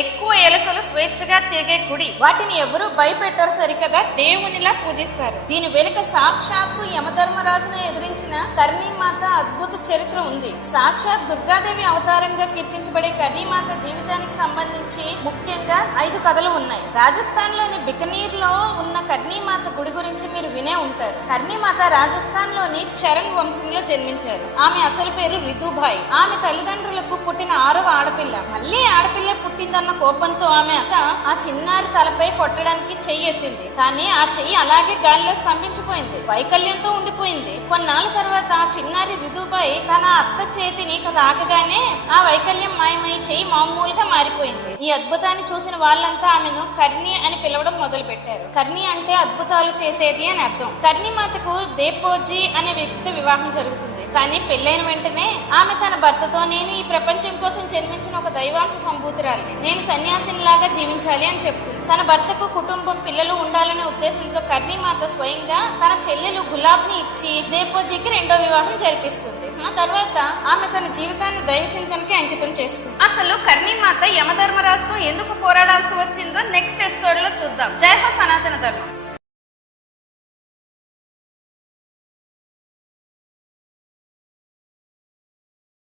ఎక్కువ ఎలుకలు స్వేచ్ఛగా తిరిగే గుడి. వాటిని ఎవరు భయపెట్టారు సరికదా, దేవునిలా పూజిస్తారు. దీని వెనుక సాక్షాత్తు యమధర్మరాజును ఎదిరించిన కర్ణీమాత అద్భుత చరిత్ర ఉంది. సాక్షాత్ దుర్గాదేవి అవతారంగా కీర్తించబడే కర్ణీమాత జీవితానికి సంబంధించి ముఖ్యంగా 5 కథలు ఉన్నాయి. రాజస్థాన్ లోని బికనీర్ లో ఉన్న కర్ణీమాత గుడి గురించి మీరు వినే ఉంటారు. కర్ణీమాత రాజస్థాన్ లోని చరణ్ వంశంలో జన్మించారు. ఆమె అసలు పేరు రితుబాయి. ఆమె తల్లిదండ్రులకు పుట్టిన 6వ ఆడపిల్ల. మళ్ళీ ఆడపిల్ల పుట్టిందన్న కోపంతో ఆమె ఆ చిన్నారి తలపై కొట్టడానికి చెయ్యి ఎత్తింది. కానీ ఆ చెయ్యి అలాగే గాలిలో స్తంభించిపోయింది, వైకల్యంతో ఉండిపోయింది. కొన్నాళ్ళ తర్వాత ఆ చిన్నారి రితుబాయి తన అత్త చేతిని తాకగానే ఆ వైకల్యం మాయమై చెయ్యి మామూలుగా మారిపోయింది. ఈ అద్భుతాన్ని చూసిన వాళ్ళంతా ఆమెను కర్ణి అని పిలవడం మొదలు పెట్టారు. కర్ణి అంటే అద్భుతాలు చేసేది అని అర్థం. కర్ణిమాతకు దేపోజీ అనే వ్యక్తితో వివాహం జరుగుతుంది. కానీ పెళ్లైన వెంటనే ఆమె తన భర్తతో, నేను ఈ ప్రపంచం కోసం జన్మించిన ఒక దైవాంశ సంభూతురాలిని, నేను సన్యాసినిలాగా జీవించాలి అని చెప్తుంది. తన భర్తకు కుటుంబం, పిల్లలు ఉండాలనే ఉద్దేశంతో కర్ణీమాత స్వయంగా తన చెల్లెలు గులాబ్ ని ఇచ్చి దేపోజీకి 2వ వివాహం జరిపిస్తుంది. ఆ తర్వాత ఆమె తన జీవితాన్ని దైవ చింతనకి అంకితం చేస్తుంది. అసలు కర్ణీమాత యమధర్మరాజుతో ఎందుకు పోరాడాల్సి వచ్చిందో నెక్స్ట్ ఎపిసోడ్ లో చూద్దాం. జై హో సనాతన ధర్మం.